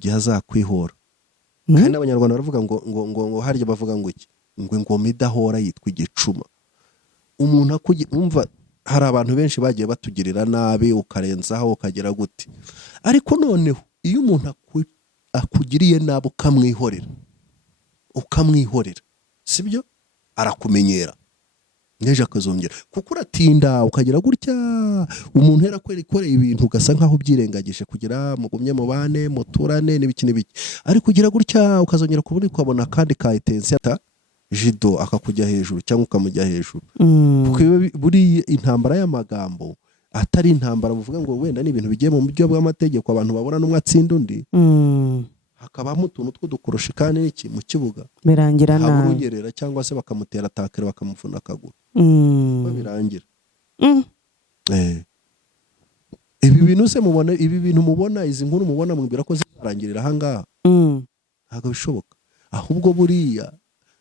igihe azakwihora. Kandi abanyarwanda baravuga ngo harya bavuga ngo iki, ngo ingoma idahora yitwa igicuma. Umuntu umva, hari abantu benshi bagiye batugirira nabi ukarenzaho ukagera gute, ariko noneho iyo umuntu akugiriye nabi ukamwihorera, sibyo, arakumenyera neje akazongera, kuko uratinda ukagira gutya umuntu yarakwereye ibintu ugasa nkaho byirengagije kugira mugumye mubane muturane n'ibiki n'ibiki, ariko kugira gutya ukazongera kubura ukabona kandi ka intensiata jido akakujya hejuru cyangwa ukamujya hejuru. Kuko buri intambara y'amagambo atari intambara buvuga ngo wenda ni ibintu bigiye mu buryo bw'amategeko abantu babona n'umwe atsinda undi, hakabamo utuntu tw'udukoroshi kandi n'iki mu kibuga birangira nabi, urunyerera cyangwa se bakamutera atakere bakamuvuna akaguru birangira. Ibi bintu se mubona, izi nkuru mubona mwibwira ko zirangirira ahangaha? Ntabwo bishoboka, ahubwo buriya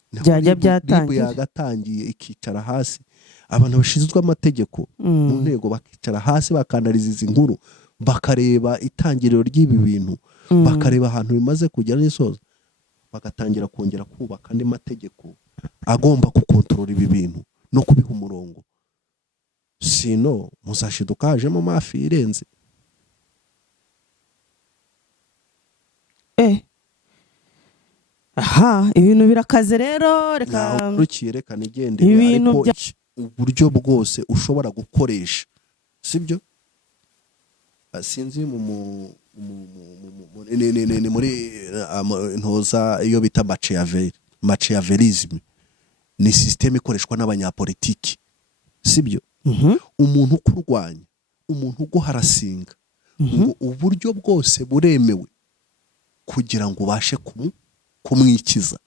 byajya byatangiye yagatangiye ikicara hasi, abantu bashinzwe amategeko mu ntego bakicara hasi bakandariza izi nkuru, bakareba itangiriro ry'ibi bintu, bakareba ahantu bimaze kugera n'isoza, bagatangira kongera kubaka andi mategeko agomba gukontorora ibi bintu no kubiha umurongo. Sino muzashiduka hajemo mafi irenze. Aha, ibintu birakaze rero, reka reka nigendere, ariko uburyo bwose ushobora gukoresha, sibyo, sinzi muri ntoza iyo bita Machiavellism, ni system ikoreshwa n'abanyapolitiki, sibyo. Umuntu ukurwanya, umuntu uguharasinga, ngo uburyo bwose buremewe kugira ngo ubashe kumwikiza.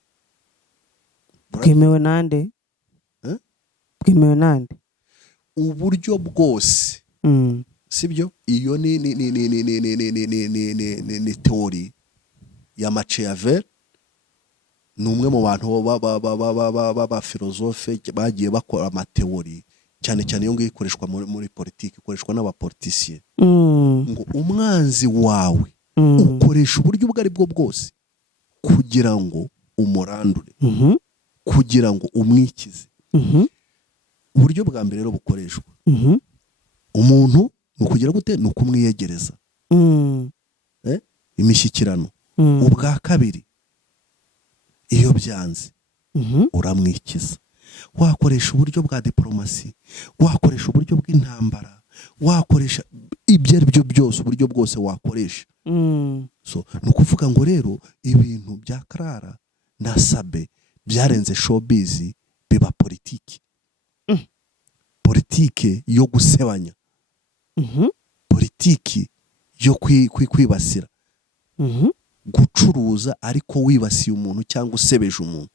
Bwemewe nande? Bwemewe nande? Uburyo bwose, sibyo. Iyo ni teori ya Machiavelli, ni umwe mu bantu b'abafilozofe bagiye bakora amateori, cyane cyane iyo ngiyo ikoreshwa muri politiki, ikoreshwa n'abapolitisiye. Ngo umwanzi wawe ukoresha uburyo ubwo ari bwo bwose kugira ngo umurandure, kugira ngo umwikize. Uburyo bwa mbere rero bukoreshwa, umuntu ni ukugira gute, ni ukumwiyegereza, imishyikirano. Ubwa kabiri, iyo byanze uramwikiza. Wakoresha uburyo bwa diplomasi, wakoresha uburyo bw'intambara, wakoresha ibyo ari byo byose, uburyo bwose wakoresha. So ni ukuvuga ngo rero ibintu bya Clara na Sabe byarenze showbiz, biba politiki. Politiki yo gusebanya, politiki yo kwibasira, gucuruza ariko wibasiye umuntu cyangwa usebeje umuntu.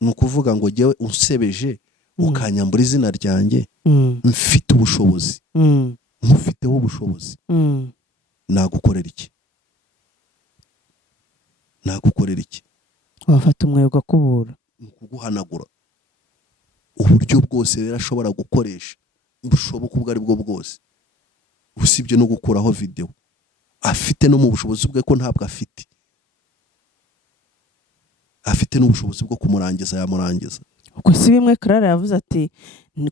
Ni ukuvuga ngo jyewe unsebeje ukanyambura izina ryanjye, mfite ubushobozi, mufiteho ubushobozi, nagukorera iki? Wafata umwego kubura, kuguhanagura. Uburyo bwose rero ashobora gukoresha, bushoboka ubwo ari bwo bwose, usibye no gukuraho video, afite no mu bushobozi bwe ko ntabwo afite n'ubushobozi bwo kumurangiza, yamurangiza. Ubwo si bimwe Clara yavuze ati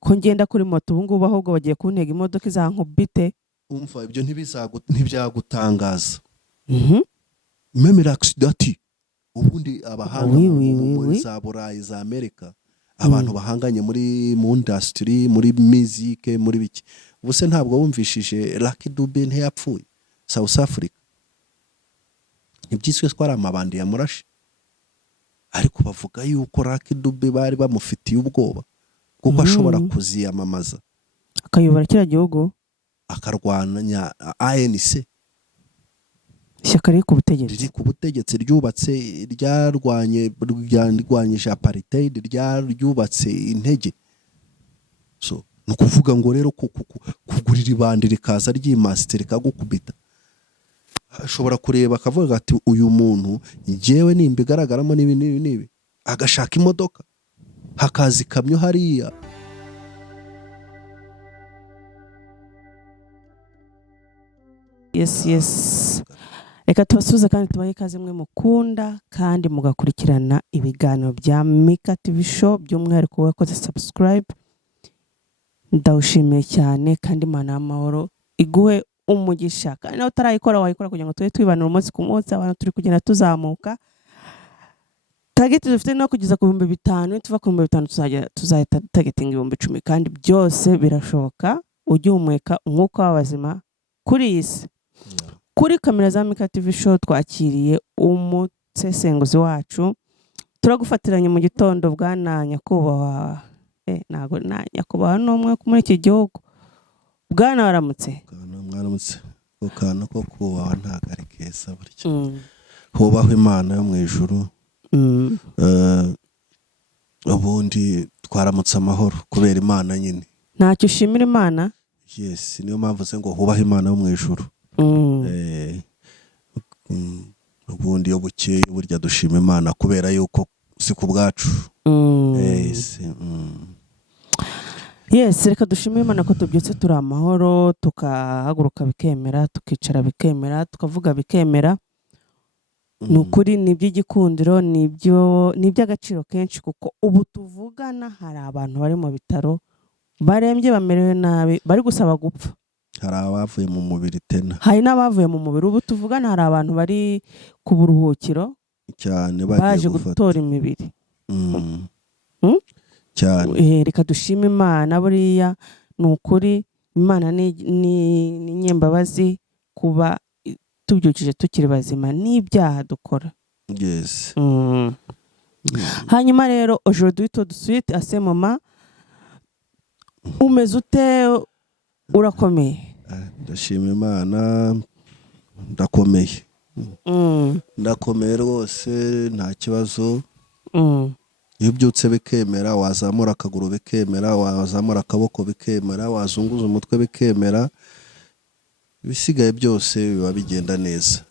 ko ngenda kuri moto ubu ngubu ahubwo bagiye kuntega imodoka izankubite. Umva, ibyo ntibyagutangaza. Meme l'accident, ubundi abahanga muri za Burayi za Amerika, abantu bahanganye mu industry, muri music, muri biki, ubuse ntabwo wumvishije Lucky Dube ntiyapfuye South Africa? Ibyiswe twari amabandi yamurashe, ariko bavuga yuko Lucky Dube bari bamufitiye ubwoba kuko ashobora kuziyamamaza akayobora kiriya gihugu, akarwanya ANC, ishyaka riri ku butegetsi ryubatse, ryarwanyije apartheid, ryubatse intege. So ni ukuvuga ngo rero kugurira ibandi rikaza ry'imasiteri rikagukubita, ashobora kureba akavuga ati uyu muntu njyewe nimba igaragaramo n'ibi, agashaka imodoka, hakaza ikamyo hariya. Yes. reka tubasuze kandi tubahe ikaze mwe mukunda kandi mugakurikirana ibiganiro bya Mika TV Show, by'umwihariko wakoze subscribe. Ndawushimiye cyane kandi Imana y'amahoro iguhe umugisha, kandi nawe utarayikora wayikora kugira ngo tube twibanira umunsi ku munsi. Abantu turi kugenda tuzamuka, target dufite no kugeza ku 5,000, tuva ku 5,000 tuzahita targeting 10,000, kandi byose birashoboka ujye umweka umwuka w'abazima kuri iyi si. Kuri kamera za Mika TV Show twakiriye umusesenguzi wacu, turagufatiranye mu gitondo bwana nyakubahwa nago nyakubahwa n'umwe muri iki gihugu. Bwana waramutse? Mwaramutse. Ukana ko kubaha ntago ari keza buryo. Hubaho Imana yo mu ijuru. Ubundi twaramutse amahoro kubera Imana nyine. Ntacyo ushimira Imana? Yes, niyo mpamvu se ngo hubaho Imana yo mu ijuru. Ubundi yo bukeye burya dushima Imana kubera yuko si ku bwacu. Yes, reka dushime Imana ko tubyutse turi amahoro, tukahaguruka bikemera, tukicara bikemera, tukavuga bikemera. Nukuri ni by'igikundiro, ni by'agaciro kenshi, kuko ubu tuvugana hari abantu bari mu bitaro barembye, bamerewe nabi, bari gusaba gupfa. Hari abavuye mu mubiri tena. Hari n'abavuye mu mubiri. Ubu tuvugana hari abantu bari ku buruhukiro cyane baje gutora imibiri. Cyane. Reka dushime Imana, buriya ni ukuri Imana ni nyembabazi kuba tubyukije tukiri bazima n'ibyaha dukora. Yes. Hanyuma rero aujourd'hui tout de suite à ce moment umeze ute? Urakomeye? Ndashima Imana, ndakomeye. Ndakomeye rwose, nta kibazo. Iyo ubyutse bikemera, wazamura akaguru bikemera, wazamura akaboko bikemera, wazunguza umutwe bikemera, ibisigaye byose biba bigenda neza.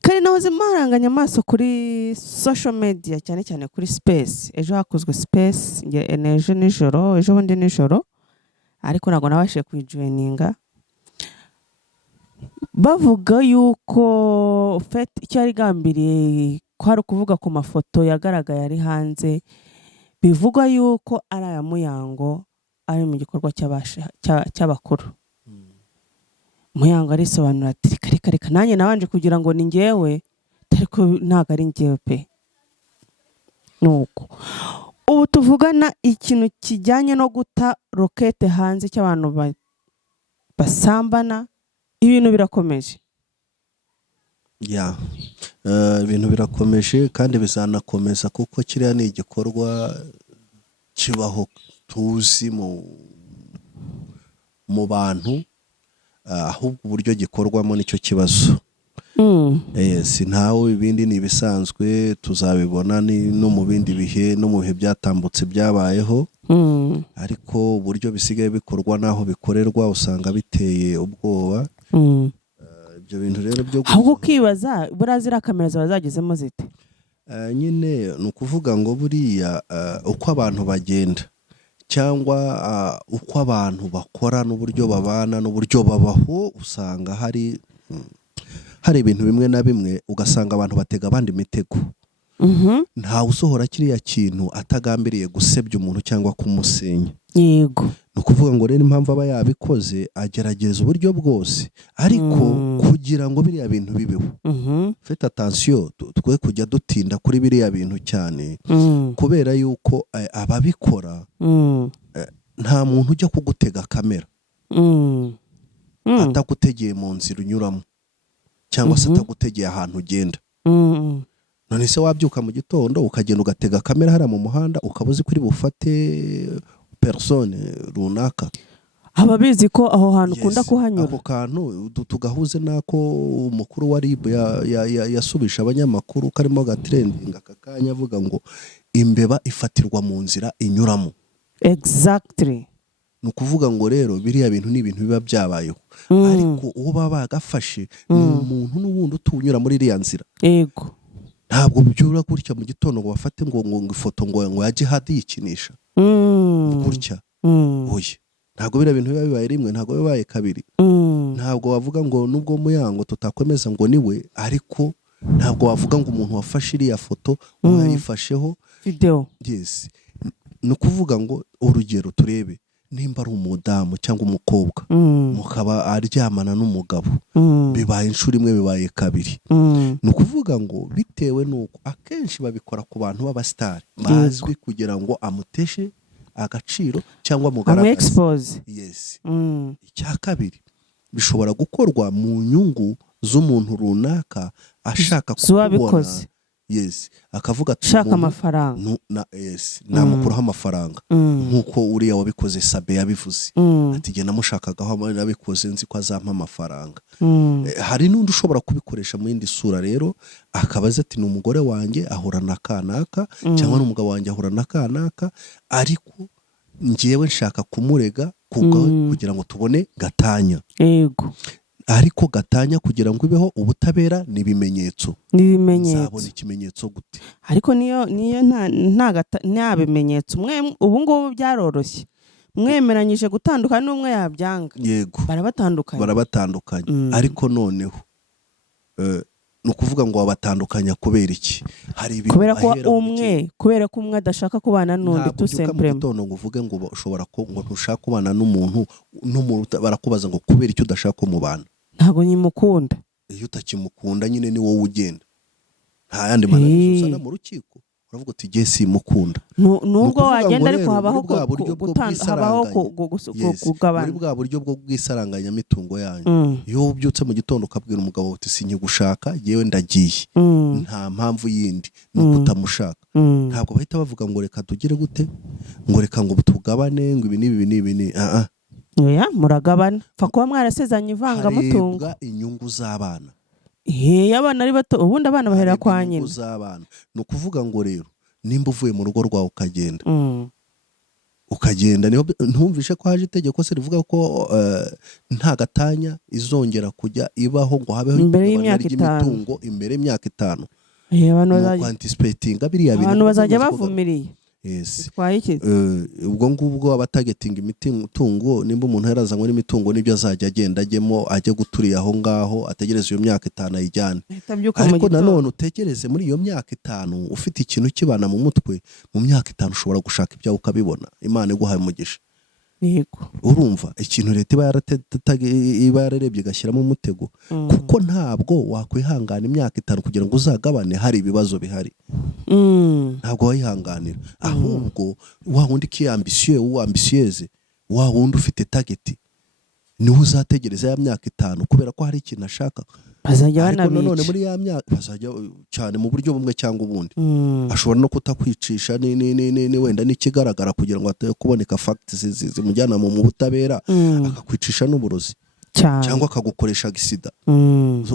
Kari nahoze maranganya amaso kuri social media, cyane cyane kuri Space. Ejo hakozwe Space ejo nijoro, ejo bundi nijoro, ariko ntabwo nabashije kuyijoininga. Bavuga yuko icyo yari gambiriye kwari kuvuga ku mafoto yagaragaye ari hanze, bivuga yuko ari aya Muyango ari mu gikorwa cy'abakuru. Muyango arisobanura ati reka nanjye nabanje kugira ngo ni ngewe, ariko ntabwo ari ngewe pe. Nuko ubu tuvugana ikintu kijyanye no guta rokete hanze cy'abantu basambana, ibintu birakomeje. Ibintu birakomeje kandi bizanakomeza, kuko kiriya ni igikorwa kibaho tuzi mu bantu, ahubwo uburyo gikorwamo nicyo kibazo. Si ntawe, ibindi ni ibisanzwe, tuzabibona no mu bindi bihe, no mu bihe byatambutse byabayeho. Ariko uburyo bisigaye bikorwa n'aho bikorerwa usanga biteye ubwoba. Ibyo bintu rero byo ahubwo ukibaza burazira kamera zabazagezemo zite. Nyine ni ukuvuga ngo buriya uko abantu bagenda, cyangwa uko abantu bakora n'uburyo babana n'uburyo babaho, usanga hari ibintu bimwe na bimwe ugasanga abantu batega abandi imitego. Ntawe usohora kiriya kintu atagambiriye gusebya umuntu cyangwa kumusenya. Yego. Ni ukuvuga ngo rero impamvu aba yabikoze agerageza uburyo bwose, ariko kugira ngo biriya bintu bibeho, faites attention, twe kujya dutinda kuri biriya bintu cyane, kubera yuko ababikora nta muntu ujya kugutega kamera atagutegeye mu nzira unyuramo, cyangwa se atagutegeye ahantu ugenda. None se wabyuka mu gitondo ukagenda ugatega kamera hariya mu muhanda, ukaba uzi kuri bufate persone runaka, ababizi ko aho hantu ukunda kuhanyura. Ako kantu tugahuze nako umukuru wa RIB yasubisha abanyamakuru karimo gatrending akakanya avuga ngo imbeba ifatirwa mu nzira inyuramo. Exactly. Ni ukuvuga ngo rero biriya bintu ni ibintu biba byabayeho, ariko uwo baba bagafashe ni umuntu n'ubundi utunyura muri iriya nzira. Yego. Ntabwo byura gutya mu gitondo ngo bafate ngo ifoto ngo ya jihad yikinisha gutya. Oya, ntabwo biriya bintu biba bibaye rimwe, ntabwo bibaye kabiri. ntabwo wavuga ngo nubwo Muyango tutakwemeza ngo niwe, ariko ntabwo wavuga ngo umuntu wafashe iriya foto wayifasheho video. Yes, ni ukuvuga ngo urugero turebe nimba ari umudamu cyangwa umukobwa mukaba aryamana n'umugabo, bibaye inshuro imwe, bibaye kabiri, ni ukuvuga ngo bitewe n'uko akenshi babikora ku bantu b'abasitari bazwi kugira ngo amuteshe agaciro cyangwa mugaragaze. Yes. Icya kabiri bishobora gukorwa mu nyungu z'umuntu runaka ashaka kubona. Yes, akavuga ati shaka amafaranga. Yes, namukuraho amafaranga nkuko uriya wabikoze Sabe yabivuze ati genda mushakagaho amari nabikoze nzi ko azampa amafaranga. Hari n'undi ushobora kubikoresha mu yindi sura rero akabaza ati ni umugore wanjye ahura na kanaka cyangwa n'umugabo wanjye ahura na kanaka, ariko ngiyewe nshaka kumurega kugira ngo tubone gatanya. Yego. Ariko gatanya kugira ngo ibeho ubutabera n'ibimenyetso. Nzabona ikimenyetso gute? Ariko niyo nta bimenyetso ubu ngubu byaroroshye. Mwemeranyije gutandukana n'umwe yabyanga. Yego. Barabatandukanye. Ariko noneho ni ukuvuga ngo wabatandukanya kubera iki? Hari ibintu kubera ko umwe adashaka kubana n'undi tu simple. Ntabwo ngo uvuge ngo ushobora ngo ntushaka kubana n'umuntu barakubaza ngo kubera icyo udashaka kumubana. Ntabwo nyimukunda. Iyo utakimukunda nyine ni wowe ugenda. Nta yandi mananiza uzana mu rukiko. Uravuga uti giye simukunda. Nubwo wagenda ariko habaho kugabana. Muri bwa buryo bwo bwisaranganya mitungo yanyu. Iyo ubyutse mu gitondo ukabwira umugabo uti sinkigushaka yewe ndagiye. Nta mpamvu yindi nuko utamushaka. Ntabwo bahita bavuga ngo reka tugire gute? Ngo reka ngo tugabane ngo ibi n'ibi. Oya, muragabana. Fa kuba mwarasezanye ivanga mutungo. Harebwa inyungu z'abana. Abana ari bato ubundi abana bahera kwa nyina. Ni ukuvuga ngo rero nimba uvuye mu rugo rwawe ukagenda ntumvishe ko haje itegeko se rivuga ko nta gatanya izongera kujya ibaho ngo habeho imbere y'imyaka 5 imbere y'imyaka 5. Abantu bazajya bavumiriye. Yes. Ubwo ngubwo abatagetinga imitungo nimba umuntu yarazanywe n'imitungo nibyo azajya agenda ajyemo ajye guturiye aho ngaho ategereze iyo myaka 5 ayijyane. Ariko nanone utekereze muri iyo myaka 5 ufite ikintu kibana mu mutwe, mu myaka 5 ushobora gushaka ibyawe ukabibona. Imana iguhaye umugisha. Yego. Urumva ikintu leta iba yararebye gashyiramo umutego kuko ntabwo wakwihangana imyaka 5 kugira ngo uzagabane hari ibibazo bihari. Ntabwo wayihanganira, ahubwo wa wundi ki ambitieux wa wundi ufite target niwe uzategereza ya myaka 5 kubera ko hari ikintu ashaka. Bazajya banabica. None muri ya myaka bazajya cyane mu buryo bumwe cyangwa ubundi. Ashobora no kutakwicisha ni wenda n'ikigaragara kugira ngo kuboneka facts zimujyana mu butabera akakwicisha n'uburozi cyangwa akagukoresha gisida.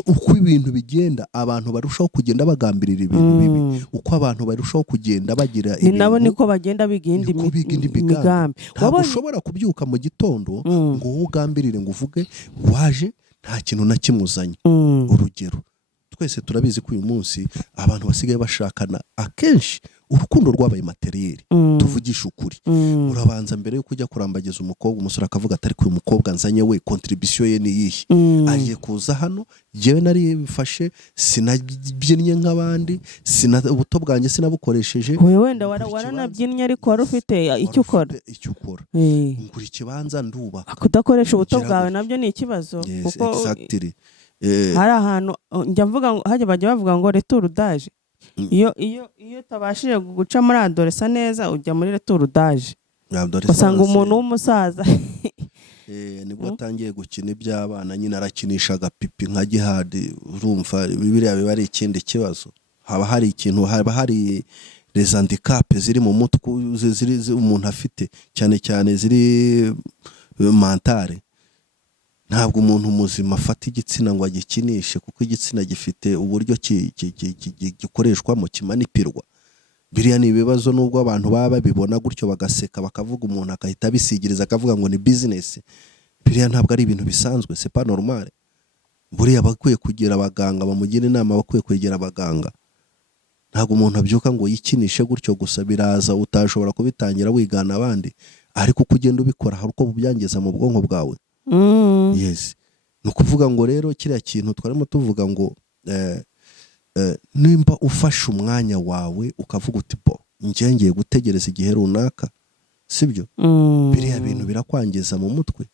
Uko ibintu bigenda abantu barushaho kugenda bagambirira ibintu bibi, uko abantu barushaho kugenda bagira ibintu nabo niko bagenda bigindi migambi. Waba ushobora kubyuka mu gitondo ngo ugambirire ngo uvuge waje nta kintu na kimuzanye. Urugero twese turabizi ko uyu munsi abantu basigaye bashakana akenshi urukundo rwabaye materiel. Tuvugisha ukuri, urabanza mbere yo kujya kurambagiza umukobwa umusore akavuga atari ko uyu mukobwa nzanye we contribution ye ni yihe, agiye kuza hano jewe nari bifashe sinabyinnye nk'abandi ubuto bwanjye sinabukoresheje. Wenda waranabyinnye ariko wari ufite icyo ukora. Ngura ikibanza ndubaka. Kudakoresha ubuto bwawe nabyo ni ikibazo kuko exactly. Hari ahantu njya mvuga ngo hajya bajya bavuga ngo retour d'âge. Iyo tabashije guca muri adolesa neza ujya muri retour d'âge. Usanga umuntu w'umusaza nibwo atangiye gukina iby'abana nyine arakinisha agapipi nka Jihad. Urumva bibiriya biba ari ikindi kibazo. Haba hari les handicaps ziri mu mutwe ziri umuntu afite cyane ziri mentale. Ntabwo umuntu muzima afata igitsina ngo agikinishe kuko igitsina gifite uburyo gikoreshwamo kimanipirwa. Biriya ni ibibazo nubwo abantu baba babibona gutyo bagaseka bakavuga umuntu akahita bisigiriza akavuga ngo ni business. Biriya ntabwo ari ibintu bisanzwe, c'est pas normal. Buriya bakwiye kugira abaganga bamugira inama, bakwiye kwegera abaganga. Ntabwo umuntu abyuka ngo yikinishe gutyo gusa, biraza utashobora kubitangira wigana abandi ariko kugenda ubikora hari uko bubyangiza mu bwonko bwawe. Yes. ni ukuvuga ngo rero kiriya kintu twarimo tuvuga ngo nimba ufashe umwanya wawe ukavuga uti bo ngiye gutegereza igihe runaka, sibyo? Biriya bintu birakwangiza mu mutwe.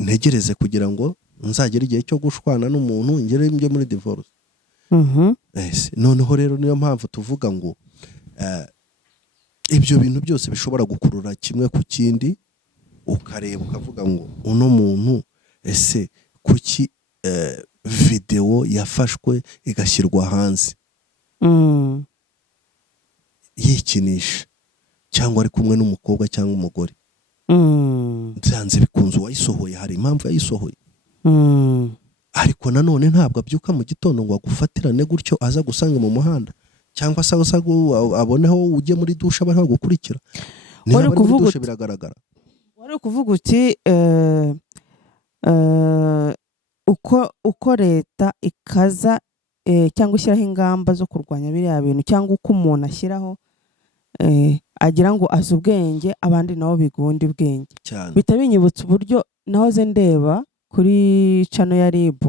Ntegereze kugira ngo nzagere igihe cyo gushwana n'umuntu ngere mbye muri divorce. Noneho rero niyo mpamvu tuvuga ngo ibyo bintu byose bishobora gukurura kimwe ku kindi, ukareba ukavuga ngo uno muntu ese kuki video yafashwe igashyirwa hanze yikinisha cyangwa ari kumwe n'umukobwa cyangwa umugore, byanze bikunze uwayisohoye hari impamvu yayisohoye. Ariko nanone ntabwo abyuka mu gitondo ngo agufatirane gutyo aza gusanga mu muhanda, cyangwa se aboneho ujye muri dushe abaho gukurikira. Niba muri dushe biragaragara. Wari kuvuga uti uko leta ikaza cyangwa ishyiraho ingamba zo kurwanya biriya bintu, cyangwa uko umuntu ashyiraho agira ngo azi ubwenge abandi nabo bigunde ubwenge. Bita binyibutsa uburyo nahoze ndeba kuri channel ya RIB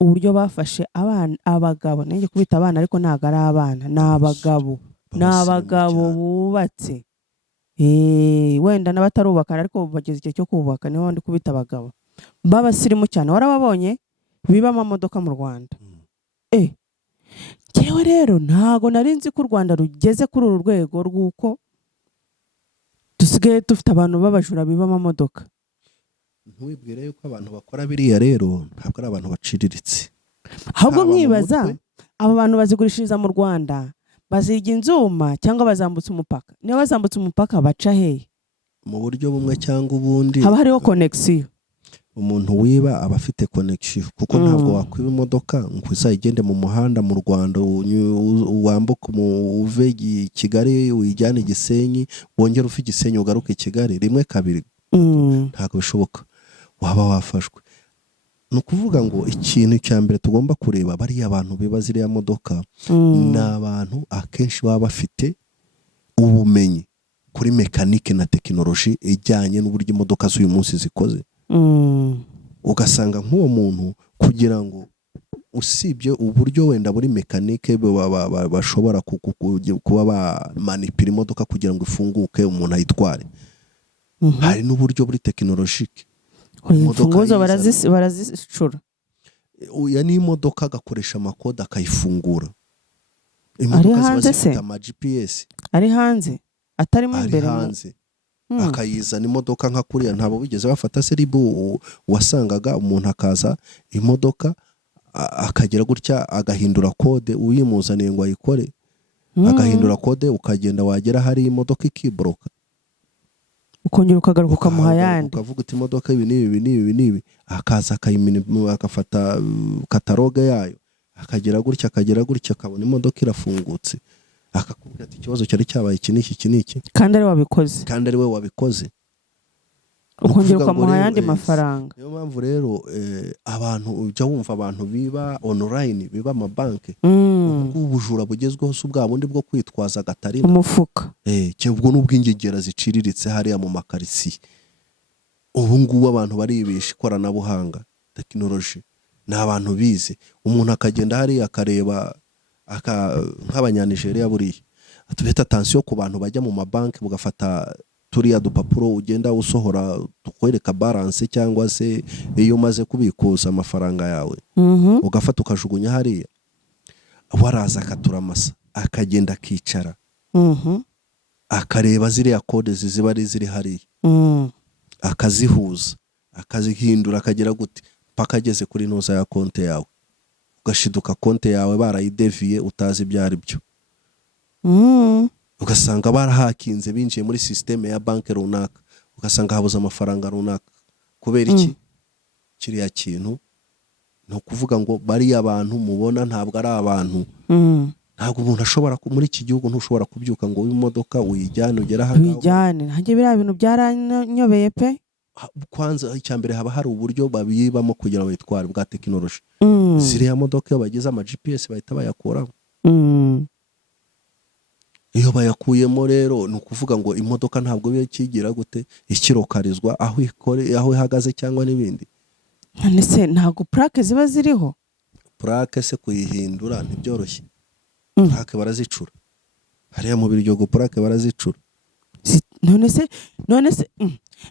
uburyo bafashe abagabo, nanjye kubita abana ariko ntago ari abana, ni abagabo bubatse, wenda n'abatarubaka ariko bageze igihe cyo kubaka, niho ndi kubita abagabo b'abasirimu cyane. Warababonye biba amamodoka mu Rwanda. Jewe rero ntago nari nzi ko u Rwanda rugeze kuri uru rwego rw'uko dusigaye dufite abantu b'abajura biba amamodoka. Ntiwibwire yuko abantu bakora biriya rero ntabwo ari abantu baciriritse, ahubwo mwibaza abo bantu bazigurishiriza mu Rwanda baziga inzuma cyangwa bazambutse umupaka. Niba bazambutse umupaka baca hehe? Mu buryo bumwe cyangwa ubundi haba hariho connection. Umuntu wiba aba afite connection, kuko ntabwo wakwiba imodoka ngo uzayigende mu muhanda mu Rwanda wambuka uve Kigali uyijyane Gisenyi wongera ufi Gisenyi ugaruke Kigali rimwe kabiri. Ntabwo bishoboka, waba wafashwe. Ni ukuvuga ngo ikintu cya mbere tugomba kureba bariya abantu biba ziriya modoka ni abantu akenshi baba bafite ubumenyi kuri mekanike na tekinoloji ijyanye n'uburyo imodoka z'uyu munsi zikoze. Ugasanga nk'uwo muntu kugira ngo usibye uburyo wenda buri mekanike bashobora kuba bamanipira imodoka kugira ngo ifunguke umuntu ayitware, hari n'uburyo buri tekinolojike. Imfunguzo barazicura. Uya ni imodoka agakoresha amakoda akayifungura. Ari hanze se? Ama GPS. Ari hanze atarimo imbere. Ari hanze. Akayizana imodoka nka kuriya ntabo bigeze bafata seribu, wasangaga umuntu akaza imodoka akagera gutya agahindura kode uyimuzaniye ngo ayikore, agahindura kode ukagenda wagera hari imodoka ikibroka, ukongera ukagaruka ukamuha yandi, ukavuga uti imodoka ibi nibi akaza akayimina akafata kataloge yayo akagera gutya akabona imodoka irafungutse, akakubwira ati ikibazo cyari cyabaye iki niki kandi ari wabikoze, kandi ari we wabikoze, ukongera ukamuha yandi mafaranga. Niyo mpamvu rero abantu ujya wumva abantu biba online biba amabanke, ubujura bugezweho si bwa bundi bwo kwitwaza gatarina umufuka, cyebwo n'ubwingegera ziciriritse hariya mu makarisi. Ubu ngubu abantu baribisha ikoranabuhanga tekinoloji, ni abantu bize. Umuntu akagenda hariya akareba nk'abanyanigeriya buriya tubeta attention ku bantu bajya mu mabanki bugafata turiya dupapuro ugenda usohora tukwereka balance, cyangwa se iyo umaze kubikuza amafaranga yawe ugafata ukajugunya hariya, waraza akatura amasa akagenda akicara akareba ziriya kode ziba ari ziri hariya, akazihuza akazihindura akagera gute paka ageze kuri noza ya konte yawe, ugashiduka konte yawe barayideviye utazi ibyo ari byo. Ugasanga barahakinze binjiye muri systeme ya banki runaka, ugasanga habuze amafaranga runaka. Kubera iki? Kiriya kintu no kuvuga ngo bari abantu mubona ntabwo ari abantu. Ntabwo umuntu ashobora muri iki gihugu ntushobora kubyuka ngo imodoka uyijyane ugera hano uyijyane. Hanjye biriya bintu byaranyobeye pe. Kwanza icyambere haba hari uburyo babibamo kugira ngo bitware bwa tekinoloji. Ziriya modoka iyo bageze ama GPS bahita bayakuramo. Iyo bayakuyemo rero ni ukuvuga ngo imodoka ntabwo biye kigira gute ikirokarizwa aho ihagaze cyangwa n'ibindi. none se ntabwo plaque ziba ziriho? plaque se kuyihindura ntibyoroshye. Mm. Plaque barazicura hariya mu Biryogo, plaque barazicura.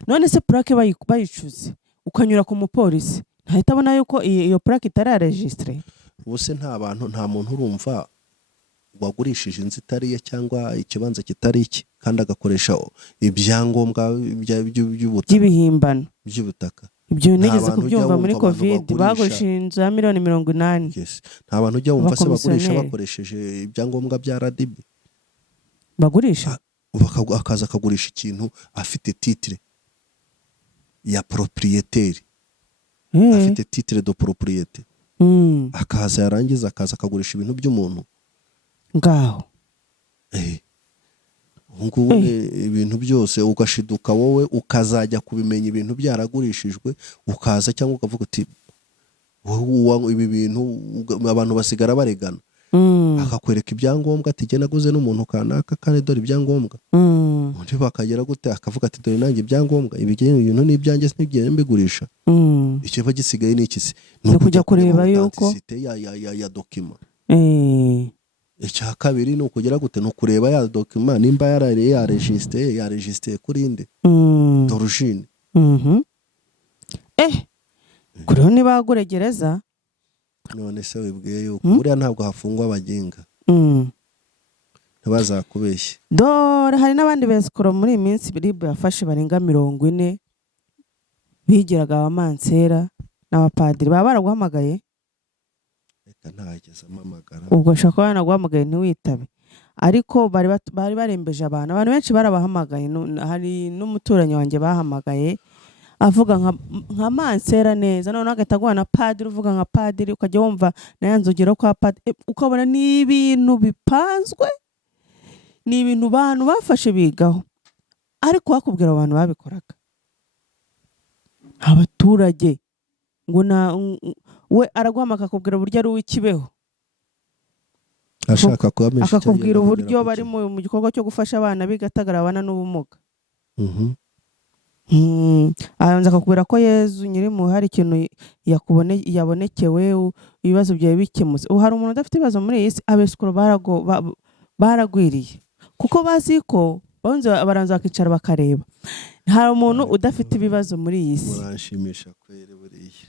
none se plaque bayicuze ukanyura ku mupolisi ntahita abona yuko iyo plaque itararegistre? Ubuse nta muntu urumva wagurishije inzu itariye cyangwa ikibanza kitari iki kandi agakoresha ibyangombwa by'ibihimbano by'ubutaka. ibyo nigeze kubyumva muri covid bagurishije inzu ya miliyoni 80. Yes. Nta bantu ujya wumva se bagurisha bakoresheje ibyangombwa bya RDB bagurisha akaza akagurisha ikintu afite titre ya propriétaire, afite titre de propriété, akaza yarangiza akaza akagurisha ibintu by'umuntu ngaho. Ngubu ibintu byose ugashiduka wowe ukazajya kubimenya ibintu byaragurishijwe, ukaza cyangwa ukavuga uti wowe ibi bintu abantu basigara baregana. Akakwereka ibyangombwa ati jye naguze n'umuntu kanaka kandi dore ibyangombwa. Undi bakagera gute akavuga ati dore nanjye ibyangombwa ibintu n'ibyanjye sinigeze mbigurisha. Ikiba gisigaye ni iki se? No kujya kureba yuko ya document. Icya kabiri ni ukugera gute no kureba ya document nimba yaregistre kuri inde d'origine. Kuriho nibagure gereza. None se wibwiye yuko buriya ntabwo hafungwa abaginga ntibazakubeshye. Dore hari n'abandi besikoro muri iyi minsi RIB yafashe barenga 40 bigiraga abamansera n'abapadiri. Baba baraguhamagaye? Reka ntageze amamagara. Ubwo shaka banaguhamagaye ntiwitabe. Ariko bari barembeje abantu benshi barabahamagaye. Hari n'umuturanyi wanjye bahamagaye avuga nka mansera neza, none agatagwa na padiri, uvuga nka padiri ukajya wumva nayanzugiro kwa padiri, ukabona ni ibintu bipanzwe, ni ibintu bantu bafashe bigaho. Ariko wakubwira abantu babikoraga abaturage ngo we araguhamaka akakubwira uburyo ari uw'ikibeho, ashaka kubamisha akakubwira uburyo bari mu gikorwa cyo gufasha abana bigatagara abana n'ubumuga. Ayanza akakubwira ko Yezu nyiri mu hari ikintu yabonekewe ibibazo byawe bikemutse. Hari umuntu udafite ibibazo muri iyi si, abesikoro baragwiriye kuko bazi ko baranza bakicara bakareba. Hari umuntu udafite ibibazo muri iyi si. Muranshimisha kwere buriya.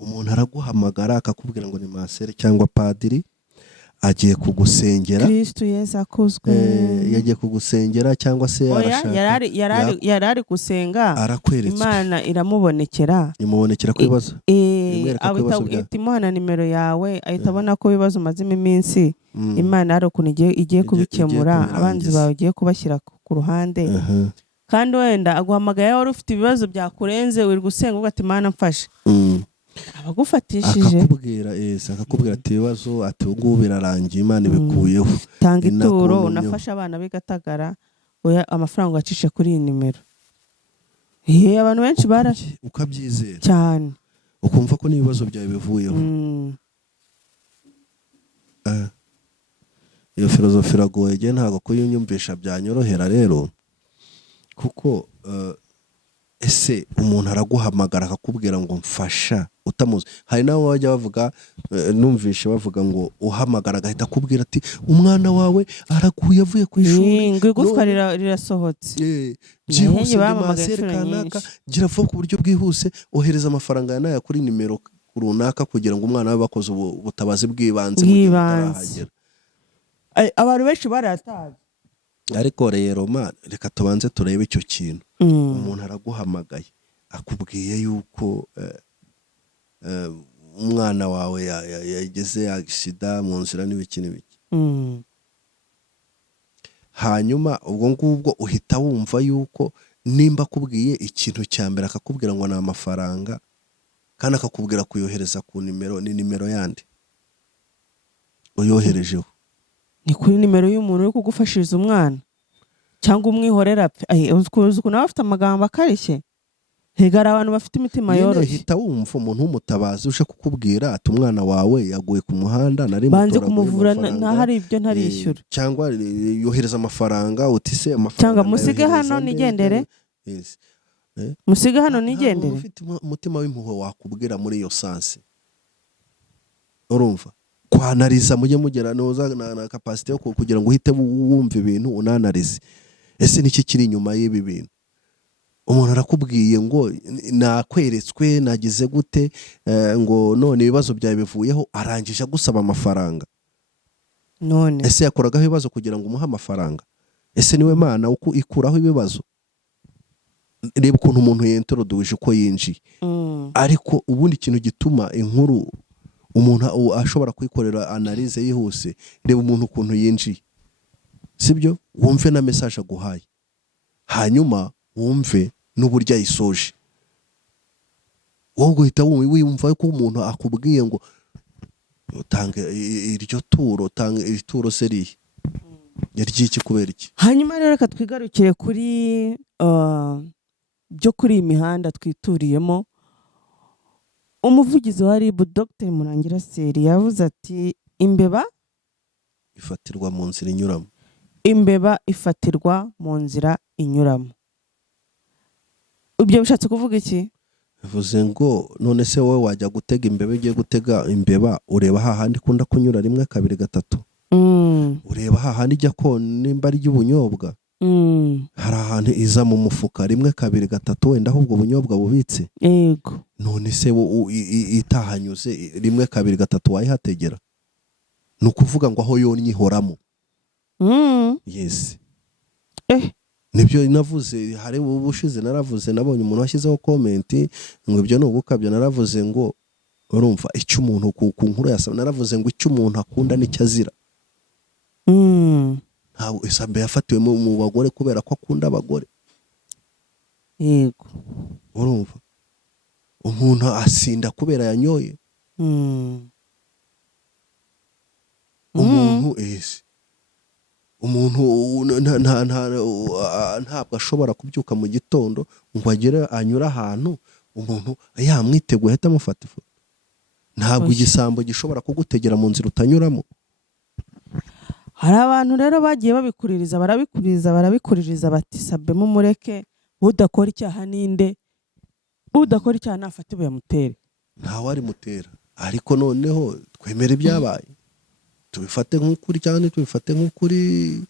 Umuntu araguhamagara akakubwira ngo ni masere cyangwa padiri, agiye kugusengera. Kristo Yesu akuzwe. Yagiye kugusengera cyangwa se yarari gusenga, arakweretse Imana iramubonekera. Imubonekera ku bibazo. Imana nimero yawe ahita abona ko ibibazo mazimo iminsi Imana ari ukuntu igiye kubikemura, abanzi bawe ugiye kubashyira ku ruhande. Kandi wenda aguhamagaye wari ufite ibibazo byakurenze uri gusenga ugati Imana mfashe. Abagufatishije akakubwira ati ibibazo ati ubu birarangiye Imana ibikuyeho. Tanga ituro unafasha abana bigatagara, oya amafaranga acishe kuri iyi nimero. Abantu benshi ukabyizera cyane, ukumva ko n'ibibazo byawe bivuyeho. Iyo filozofi iragoye, je ntago kuyinyumvisha byanyorohera rero, kuko ese umuntu araguhamagara akakubwira ngo mfasha utamuzi. Hari nawe wajya bavuga, numvishe bavuga ngo uhamagara agahita akubwira ati umwana wawe araguye avuye ku ishuri, ngo igufwa rirasohotse. Byihuse masere kanaka, gira vuba ku buryo bwihuse, ohereza amafaranga ya naya kuri nimero runaka kugira ngo umwana we bakoze ubutabazi bw'ibanze mu gihe utarahagera. Abantu benshi barataje. Ariko rero reka tubanze turebe icyo kintu. Umuntu araguhamagaye akubwiye yuko umwana wawe yageze accident mu nzira n'ibiki. Hanyuma ubwo ngubwo uhita wumva yuko nimba akubwiye ikintu cya mbere akakubwira ngo ni amafaranga, kandi akakubwira kuyohereza ku nimero, ni nimero yandi uyoherejeho. Ni kuri nimero y'umuntu uri kugufashiriza umwana cyangwa umwihorera. Uzi nawe afite amagambo akarishye. Hegara abantu bafite imitima yoroshye. Hita wumva umuntu w'umutabazi uje kukubwira ati umwana wawe yaguye ku muhanda, nari banze kumuvura ntahari ibyo ntarishyura, cyangwa yohereza amafaranga uti se amafaranga cyangwa musige hano nigendere. musiga hano nta muntu nigendere. ufite umutima w'impuhwe wakubwira muri iyo sansi. Urumva kwanariza mujye mugera noza na capacity yo kugira ngo uhite wumva ibintu unanarize. Ese niki kiri inyuma y'ibi bintu? Umuntu arakubwiye ngo nakweretswe nagize gute, ngo none ibibazo byawe bivuyeho, arangije gusaba amafaranga. None Ese yakoragaho ibibazo kugira ngo umuhe amafaranga? Ese niwe Mana uko ikuraho ibibazo? Reba ukuntu umuntu yintroduce uko yinjiye. Ariko ubundi ikintu gituma inkuru umuntu ashobora kwikorera analyse yihuse, reba umuntu ukuntu yinjiye, sibyo? Wumve na message aguhaye, hanyuma wumve n'uburyo ayisoje. Wowe guhita wumva ko umuntu akubwiye ngo utange iryo turo, tanga ituro seriye ry'iki kubera iki. hanyuma rero reka twigarukire kuri byo kuri iyi mihanda twituriyemo. Umuvugizi wa RIB Dr Murangira Seri yavuze ati imbeba ifatirwa mu nzira inyuramo. Imbeba ifatirwa mu nzira inyuramo. Ibyo bishatse kuvuga iki? Bivuze ngo none se wowe wajya gutega imbeba, ugiye gutega imbeba ureba hahandi ikunda kunyura rimwe kabiri gatatu. Ureba hahandi ijya nimba ari y'ubunyobwa. Hari ahantu iza mu mufuka rimwe kabiri gatatu, wenda ahubwo ubunyobwa bubitse. Yego. None se itahanyuze rimwe kabiri gatatu wayihategera? Ni ukuvuga ngo aho yonnye ihoramo. Yes. Nibyo navuze, hari ubushize naravuze, nabonye umuntu washyizeho comment ngo ibyo no gukabya. Naravuze ngo urumva icyo umuntu ku nkuru yasaba, naravuze ngo icyo umuntu akunda nicyo azira. Ntabwo Isambe yafatiwe mu bagore kubera ko akunda abagore. Yego. Urumva umuntu asinda kubera yanyoye. Umuntu umuntu ntabwo ashobora kubyuka mu gitondo ngo agere anyura ahantu umuntu yamwiteguye ahita amufata ifoto. Ntabwo igisambo gishobora kugutegera mu nzira utanyuramo. Hari abantu rero bagiye barabikuririza bati Sabe mumureke, udakora icyaha ninde, udakora icyaha nafata ibuye mutere. Ntawe ari mutera, ariko noneho twemere ibyabaye, tubifate nk'ukuri cyane, tubifate nk'ukuri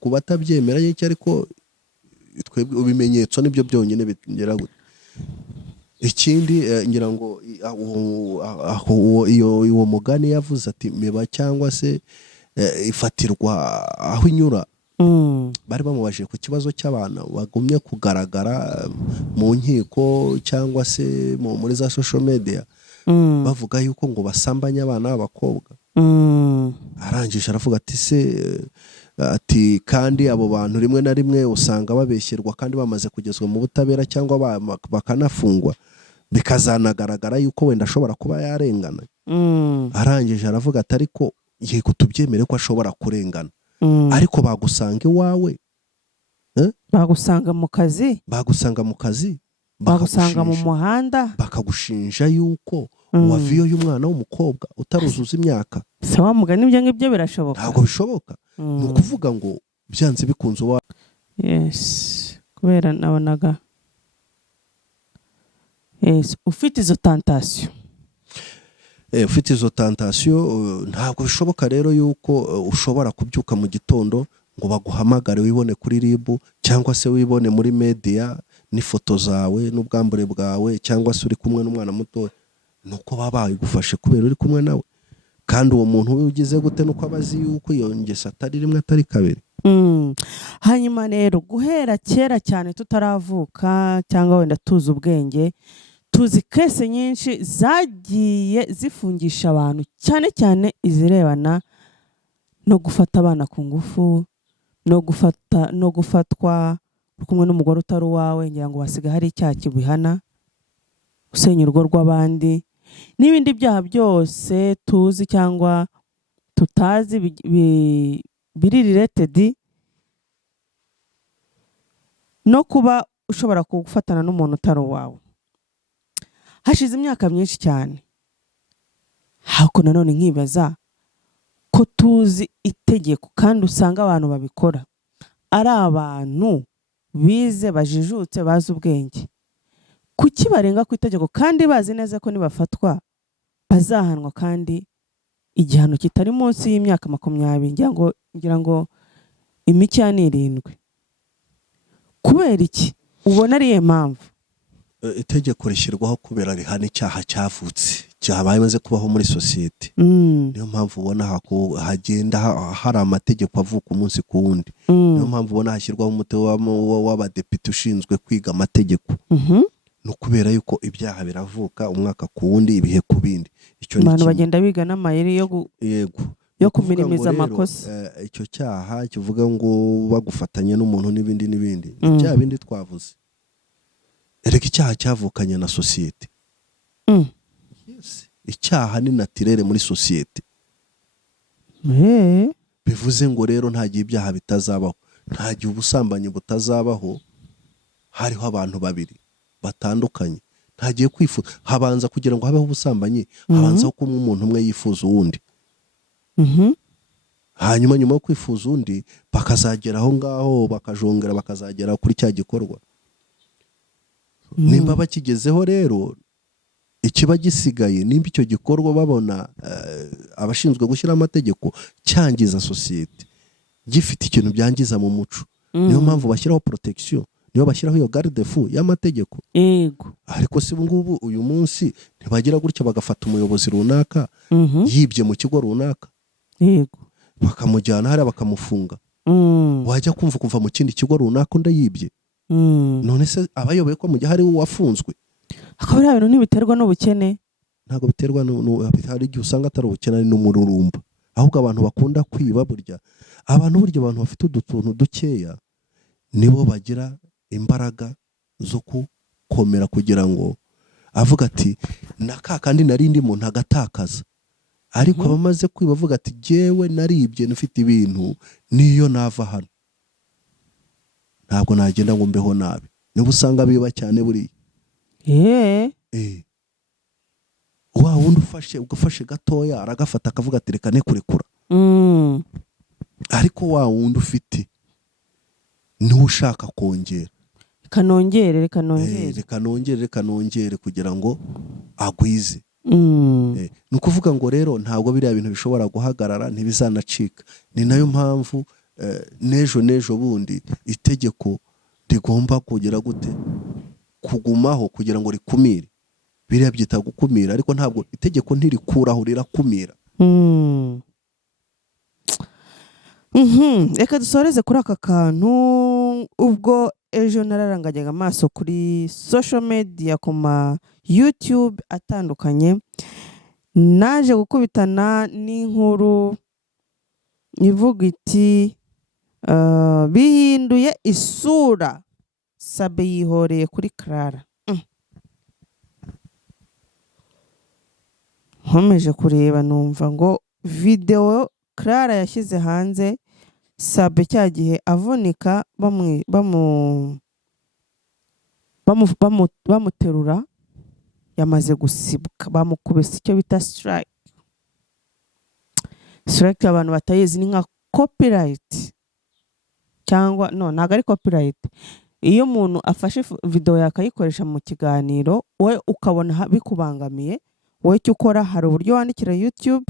ku batabyemera y'iki, ariko twebwe ibimenyetso nibyo byonyine bigera gute. Ikindi ngira ngo uwo mugani yavuze ati meba cyangwa se ifatirwa aho inyura. Bari bamubajije ku kibazo cy'abana bagumye kugaragara mu nkiko cyangwa se muri za social media, bavuga yuko ngo basambanya abana b'abakobwa. Arangije aravuga ati se ati kandi abo bantu rimwe na rimwe usanga babeshyerwa kandi bamaze kugezwa mu butabera cyangwa bakanafungwa, bikazanagaragara yuko wenda ashobora kuba yarengana. Arangije aravuga ati ariko yego tubyemere ko ashobora kurengana, ariko bagusanga iwawe, bagusanga mu kazi, bagusanga mu muhanda, bakagushinja yuko waviyo y'umwana w'umukobwa utaruzuza imyaka. Se wa mugani ibyo ngibyo birashoboka? Ntabwo bishoboka. Ni ukuvuga ngo byanze bikunze uwa. Yes, kubera nabonaga ufite izo tentation. Ufite izo tentation, ntabwo bishoboka rero yuko ushobora kubyuka mu gitondo ngo baguhamagare wibone kuri RIB cyangwa se wibone muri media n'ifoto zawe n'ubwambure bwawe, cyangwa se uri kumwe n'umwana muto, nuko baba bagufashe kubera uri kumwe nawe. Kandi uwo muntu we ugize gute nuko abazi yuko iyo ngeso atari rimwe atari kabiri. Hanyuma rero guhera kera cyane tutaravuka cyangwa wenda tuzi ubwenge, tuzi kese nyinshi zagiye zifungisha abantu, cyane cyane izirebana no gufata abana ku ngufu, no gufatwa kumwe n'umugore utari uwawe, ngira ngo basiga hari icyaha kibihana, gusenya urugo rw'abandi n'ibindi byaha byose tuzi cyangwa tutazi biri related no kuba ushobora gufatana n'umuntu utari uwawe. Hashize imyaka myinshi cyane, hako nanone nkibaza ko tuzi itegeko kandi usanga abantu babikora ari abantu bize bajijutse bazi ubwenge, kuki barenga ku itegeko kandi bazi neza ko nibafatwa bazahanwa kandi igihano kitari munsi y'imyaka 20 ngira ngo imicya ni 7? Kubera iki ubona ariye mpamvu? Itegeko rishyirwaho kubera rihana icyaha cyavutse cyabaye maze kubaho muri sosiyete. Niyo mpamvu ubona hagenda hari amategeko avuka umunsi ku wundi. Niyo mpamvu ubona hashyirwaho umutwe w'abadepite ushinzwe kwiga amategeko. No kubera yuko ibyaha biravuka umwaka ku wundi, ibihe ku bindi. Icyo ni abantu bagenda biga n'amayeri yo kuminimiza amakosa. Icyo cyaha kivuga ngo bagufatanya n'umuntu n'ibindi bya bindi twavuze. Erega icyaha cyavukanye na sosiyete. Yes. Icyaha ni naturere muri sosiyete. Bivuze ngo rero nta gihe ibyaha bitazabaho, nta gihe ubusambanyi butazabaho hariho abantu babiri batandukanye. Nta gihe kwifuza, habanza kugira ngo habeho ubusambanyi, habanza ko umuntu umwe yifuza uwundi. Hanyuma nyuma yo kwifuza undi bakazagera aho ngaho bakajongera bakazagera kuri cya gikorwa. Nimba bakigezeho rero ikiba gisigaye nimba icyo gikorwa babona abashinzwe gushyira amategeko cyangiza sosiyete, gifite ikintu byangiza mu muco, niyo mpamvu bashyiraho protection, niyo bashyiraho iyo garde fou y'amategeko. Yego. Ariko si ngubu uyu munsi ntibagira gutya bagafata umuyobozi runaka yibye mu kigo runaka. Yego. Bakamujyana hariya bakamufunga. Wajya kumva kuva mu kindi kigo runaka ndayibye. None se abayoboye ko mu gihe hari uwafunzwe. Akabira ibintu ntibiterwa n'ubukene. Ntago biterwa hari igihe usanga atari ubukene ari n'umururumba. Ahubwo abantu bakunda kwiba burya. Abantu bafite udutuntu dukeya nibo bagira imbaraga zo gukomera kugira ngo avuga ati naka kandi narindi muntu agatakaza. Ariko abamaze kwiba avuga ati jewe naribye nufite ibintu niyo nava hano. Ntabwo nagenda ngo mbeho nabi. Niba usanga biba cyane buri. Wa wundi ugafashe gatoya aragafata akavuga ati reka ne kurekura. Ariko wa wundi ufite niwe ushaka kongera. Reka nongere kugira ngo agwize. Ni ukuvuga ngo rero ntabwo biriya bintu bishobora guhagarara ntibizanacika. Ni nayo mpamvu nejo bundi itegeko rigomba kugira gute kugumaho kugira ngo rikumire. Biriya byita gukumira, ariko ntabwo itegeko ntirikuraho rirakumira. Reka dusoreze kuri aka kantu. Ubwo ejo nararangajyaga amaso kuri social media ku ma YouTube atandukanye, naje gukubitana n'inkuru ivuga iti bihinduye isura, Sabe yihoreye kuri Clara. Nkomeje kureba numva ngo video Clara yashyize hanze Sabe cyagihe avunika bamuterura yamaze gusibwa, bamukubise icyo bita strike. Strike abantu batayizi ni nka copyright cyangwa ntago ari copyright. Iyo umuntu afashe video yakayikoresha mu kiganiro we ukabona bikubangamiye, wowe icyo ukora hari uburyo wandikira YouTube,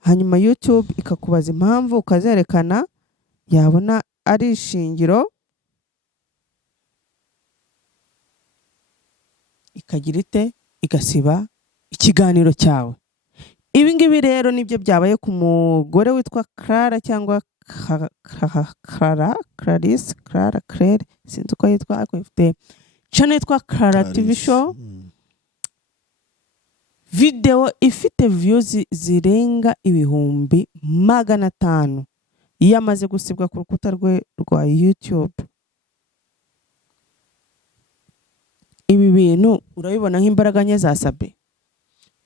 hanyuma YouTube ikakubaza impamvu ukazerekana, yabona ari ishingiro ikagira ite igasiba ikiganiro cyawe. Ibi ngibi rero nibyo byabaye ku mugore witwa Clara cyangwa Claire sinzi uko yitwa, ariko ifite channel yitwa Clara TV show. Video ifite views zirenga 500,000 yamaze gusibwa ku rukuta rwe rwa YouTube. Ibi bintu urabibona nk'imbaraga nke za Sabe?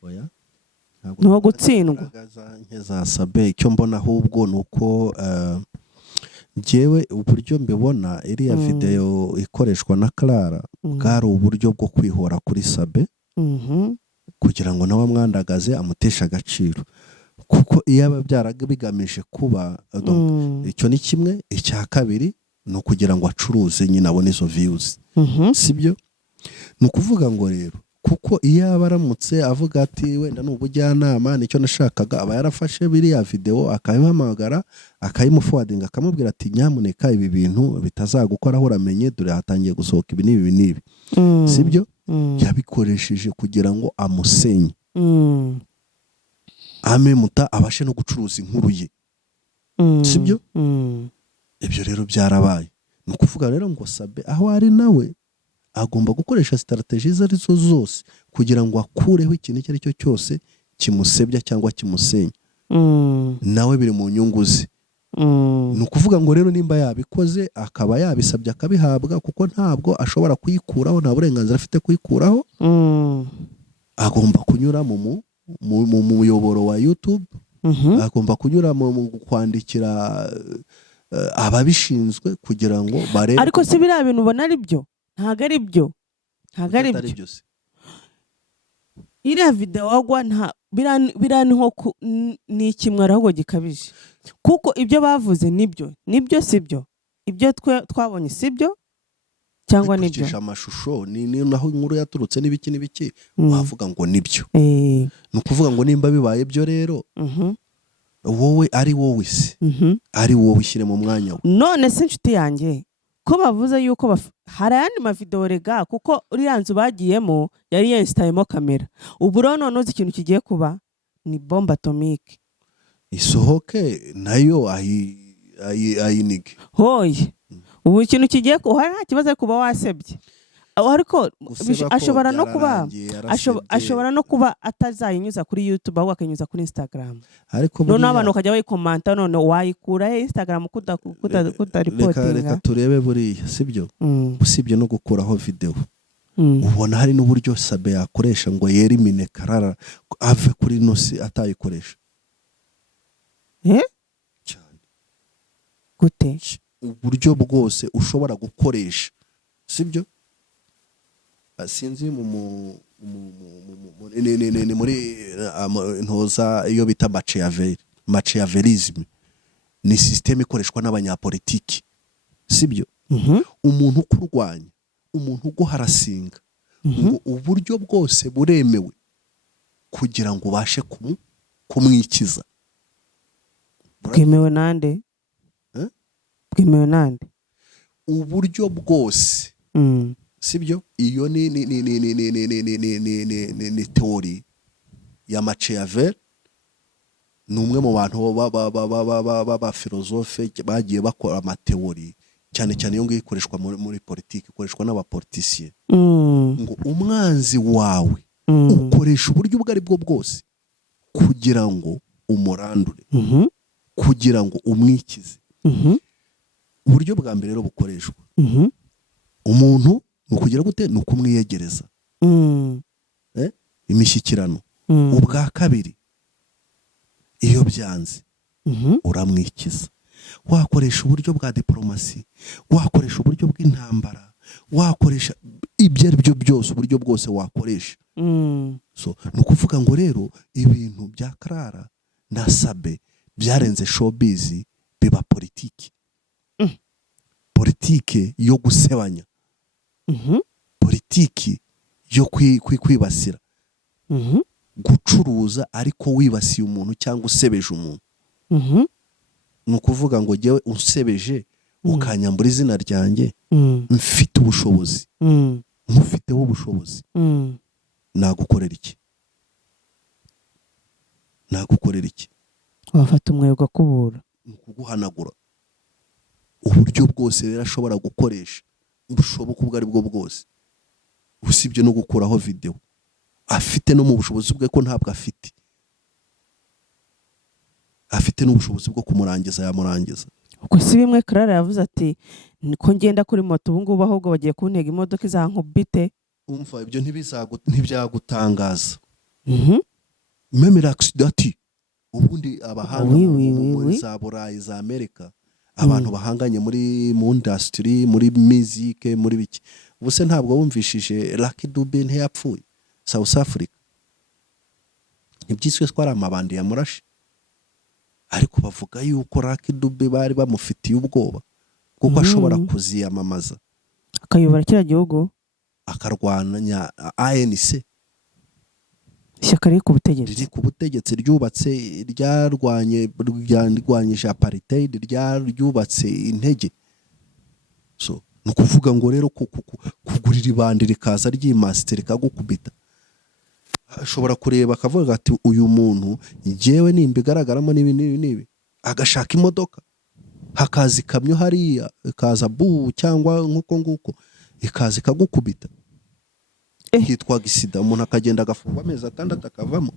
Oya, no gutsindwa za Sabe. Icyo mbona ahubwo nuko jewe uburyo mbibona iriya video ikoreshwa na Clara bwari uburyo bwo kwihora kuri Sabe, kugira ngo nawe amwandagaze amutesha agaciro. Kuko iyo byaraga bigamije kuba icyo ni kimwe. Icya kabiri ni ukugira ngo acuruze nyine abone izo views sibyo. Ni ukuvuga ngo rero kuko iyo yaba aramutse avuga ati wenda ni ubujyanama nicyo nashakaga, aba yarafashe biriya video akayihamagara akayimuforwardinga akamubwira ati nyamuneka ibi bintu bitazagukoraho uramenye dore hatangiye gusohoka ibi n'ibi n'ibi sibyo. Yabikoresheje kugira ngo amusenye amemuta abashe no gucuruza inkuru ye sibyo. Ibyo rero byarabaye. Ni ukuvuga rero ngo Sabe aho ari nawe agomba gukoresha strategy izo arizo zose kugira ngo akureho ikintu icyo ari cyo cyose kimusebya cyangwa kimusenya. Nawe biri mu nyungu ze. Ni ukuvuga ngo rero nimba yabikoze akaba yabisabye akabihabwa kuko ntabwo ashobora kuyikuraho, nta burenganzira afite kuyikuraho. Agomba kunyura mu muyoboro wa YouTube, agomba kunyura mu kwandikira ababishinzwe kugira ngo barebe. Ariko si biriya bintu ubona ari byo? Ntago ari byo. Ntago ari byo. Iriya video wagwa nta birani nko ni kimwe ahubwo gikabije. Kuko ibyo bavuze nibyo sibyo. Ibyo twabonye sibyo cyangwa nibyo. Kucisha amashusho ni naho inkuru yaturutse n'ibiki wavuga ngo nibyo. Ni ukuvuga ngo nimba bibaye byo rero wowe ari wowe se ari wowe ushyire mu mwanya we. None se inshuti yanjye ko bavuze yuko hari ayandi mavideo rega kuko uriya nzu bagiyemo yari yensitayemo kamera. Ubu rero none uzi ikintu kigiye kuba ni bombe atomike isohoke nayo ayinige. Hoye ubu ikintu kigiye kuba nta kibazo kuba wasebye, ariko ashobora no kuba ashobora no kuba atazayinyuza kuri YouTube ahubwo akanyuza kuri Instagram. Ariko none abantu bakajya bayikomanta none wayikura Instagram kutaripotinga. Reka turebe buriya sibyo. Usibye no gukuraho video ubona hari n'uburyo Sabe yakoresha ngo yerimine Karara ave kuri nosi atayikoresha. Cyane gute uburyo bwose ushobora gukoresha sibyo. Sinzi muri ntoza iyo bita Machiavellism ni system ikoreshwa n'abanyapolitiki sibyo. Umuntu kurwanya, umuntu guharasinga ngo uburyo bwose buremewe kugira ngo ubashe kumwikiza. Bwemewe nande? Bwemewe nande? Uburyo bwose sibyo. Iyo ni teori ya Machiavelli, ni umwe mu bantu baba filozofe bagiye bakora amateori cyane cyane iyo ngiyo ikoreshwa muri politiki, ikoreshwa n'abapoliticiens. Ngo umwanzi wawe ukoresha uburyo ubwo ari bwo bwose kugira ngo umurandure, kugira ngo umwikize. Uburyo bwa mbere rero bukoreshwa umuntu nukugira gute ni ukumwiyegereza imishyikirano. Ubwa kabiri iyo byanze uramwikiza. Wakoresha uburyo bwa diplomasi, wakoresha uburyo bw'intambara, wakoresha ibyo ari byo byose, uburyo bwose wakoresha. So ni ukuvuga ngo rero ibintu bya Karara na Sabe byarenze showbiz biba politiki. Politiki yo gusebanya, politiki yo kwibasira, gucuruza ariko wibasiye umuntu cyangwa usebeje umuntu. Ni ukuvuga ngo jyewe unsebeje ukanyambura izina ryanjye, mfite ubushobozi, mufiteho ubushobozi, nagukorera iki? Nagukorera iki? Wafata umwego kubura, kuguhanagura. Uburyo bwose rero ashobora gukoresha bushoboka ubwo ari bwo bwose, usibye no gukuraho video afite no mu bushobozi bwe ko ntabwo afite n'ubushobozi bwo kumurangiza yamurangiza. Uko si bimwe Karara yavuze ati niko ngenda kuri moto ubu ngubu ahubwo bagiye kuntega imodoka izankubite. Umva ibyo ntibyagutangaza. Meme l'accident ubundi abahanga muri za Burayi za Amerika, abantu bahanganye muri mu industry, muri music, muri biki. Ubuse ntabwo bumvishije Lucky Dube ntiyapfuye South Africa. Ibyiswe twari amabandi ya murashi, ariko bavuga yuko Lucky Dube bari bamufitiye ubwoba kuko ashobora kuziyamamaza akayobora kiriya gihugu, akarwanya ANC ishyaka riri ku butegetsi. riri ku butegetsi ryubatse ryarwanyije apartheid, ryubatse intege. So ni ukuvuga ngo rero kugurira ibandi rikaza ry'imasite rikagukubita, ashobora kureba akavuga ati uyu muntu njyewe nimba igaragaramo n'ibi, agashaka imodoka, hakaza ikamyo hariya, ikaza cyangwa nk'uko nguko ikaza ikagukubita, hitwa gisida, umuntu akagenda agafungwa amezi 6 akavamo.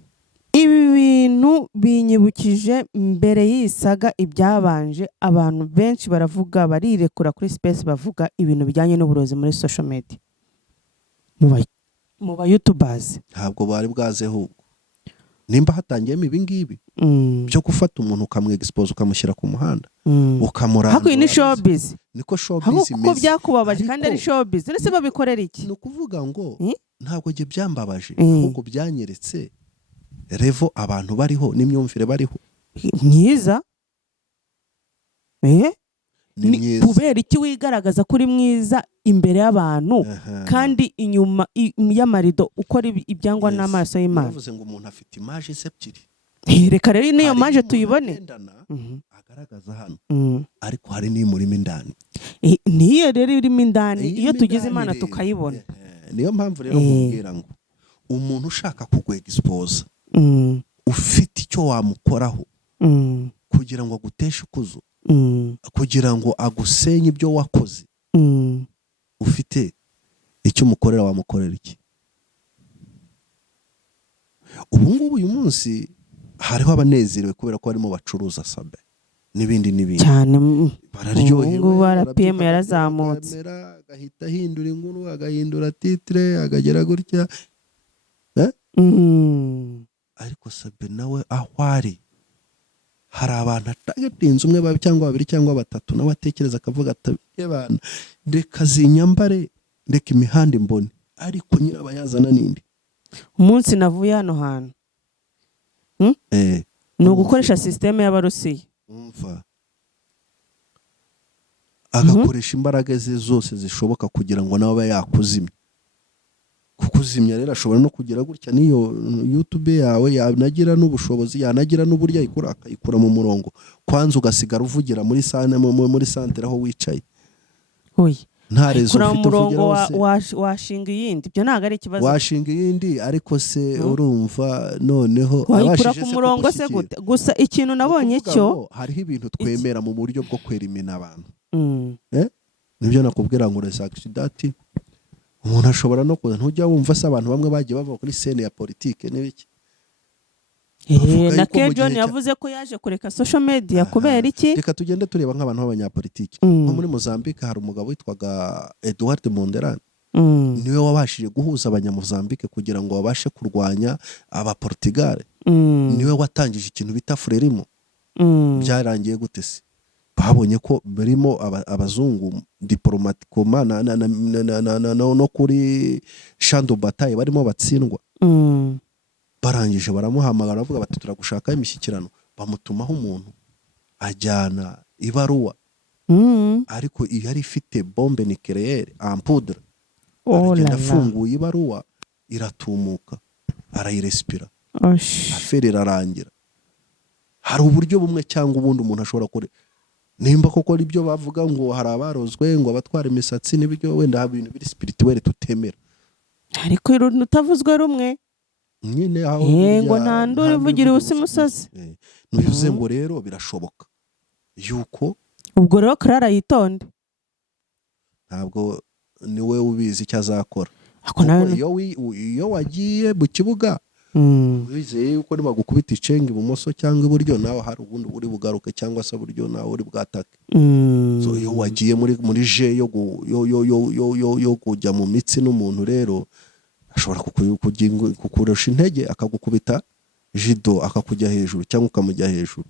Ibi bintu binyibukije mbere y'isaga ibyabanje, abantu benshi baravuga, barirekura kuri space bavuga ibintu bijyanye n'uburozi muri social media, mu ba YouTubers. Ntabwo bari bwazeho nimba hatangiyemo ibi ngibi byo gufata umuntu ukamwexpose ukamushyira ku muhanda ukamurandura. Hako ni showbiz, niko showbiz imeze. Hako byakubabaje kandi ari showbiz, nese babikorera iki? No kuvuga ngo ntabwo je byambabaje, ahubwo byanyeretse revo abantu bariho n'imyumvire bariho myiza. ni myiza. Kubera iki wigaragaza kuri mwiza imbere y'abantu kandi inyuma y'amarido ukora ibyangwa n'amaso y'Imana? Bavuze ngo umuntu afite image ebyiri. Reka rero niyo manje tuyibone agaragaza hano, ariko hari n'imurimo indani. Niyo rero irimo indani, iyo tugize Imana tukayibona. Niyo mpamvu rero mubwira ngo umuntu ushaka kugwexpose, ufite icyo wamukoraho kugira ngo aguteshe ikuzo, kugira ngo agusenye ibyo wakoze, ufite icyo umukorera, wamukorera iki? Ubu ngubu uyu munsi hariho abanezerewe kubera ko barimo bacuruza sabe n'ibindi cyane, bararyohewe, barapm yarazamutse, agahita ahindura inkuru, agahindura titre, agagera gutya. Ariko sabe nawe aho ari, hari abantu atagatinze umwe cyangwa babiri cyangwa batatu, nawe atekereza akavuga ati y'abana reka zinyambare, reka imihanda imbone, ariko nyirabayazana nindi. Umunsi navuye hano hantu ni ugukoresha systeme y'Abarusiya, umva agakoresha imbaraga ze zose zishoboka kugira ngo nawe yakuzimya. Kukuzimya rero ashobora no kugira gutya niyo YouTube yawe, yanagira n'ubushobozi, yanagira n'uburyo akayikura mu murongo, kwanza ugasigara uvugira muri santere aho wicaye. Nta rezo ufite umurongo washinga iyindi, ibyo ntago ari ikibazo. Washinga iyindi, ariko se urumva noneho wayikura ku murongo se gute? Gusa ikintu nabonye cyo hariho ibintu twemera mu buryo bwo kwerimina abantu. Nibyo nakubwira ngo resakidati, umuntu ashobora no kuza, ntujya wumva se abantu bamwe bagiye bava kuri scene ya politike n'ibiki. Na John yavuze ko yaje kureka social media kubera iki? Reka tugende tureba nk'abantu b'abanyapolitiki. Nko muri Mozambique hari umugabo witwaga Edouard Mondlane, niwe wabashije guhuza abanyamozambique kugira ngo babashe kurwanya abaportugal. Niwe watangije ikintu bita Frelimo. Byarangiye gute se? Babonye ko barimo abazungu diplomatikoma no kuri Shando Bataille barimo batsindwa. Barangije baramuhamagara bavuga bati turagushaka imishyikirano, bamutumaho umuntu ajyana ibaruwa, ariko yari ifite bombe nucléaire en poudre. Aragenda afunguye ibaruwa iratumuka, arayirespira, afere irarangira. Hari uburyo bumwe cyangwa ubundi umuntu ashobora kure, nimba koko ari byo bavuga ngo hari abarozwe ngo abatwara imisatsi n'ibyo, wenda ibintu biri spirituel tutemera, ariko utavuzwe rumwe nyine aho yego ntandure vugira usimusazi. Nuvuze ngo rero birashoboka yuko ubwo rero Clara yitonde, ntabwo niwe ubizi icyo azakora. Iyo wagiye mu kibuga wizeye yuko niba gukubita icenge ibumoso cyangwa iburyo, nawe hari ubundi uri bugaruke cyangwa se buryo nawe uri bwatake. So iyo wagiye muri je yo kujya mu mitsi n'umuntu, rero ashobora kukurusha intege akagukubita jido akakujya hejuru cyangwa ukamujya hejuru.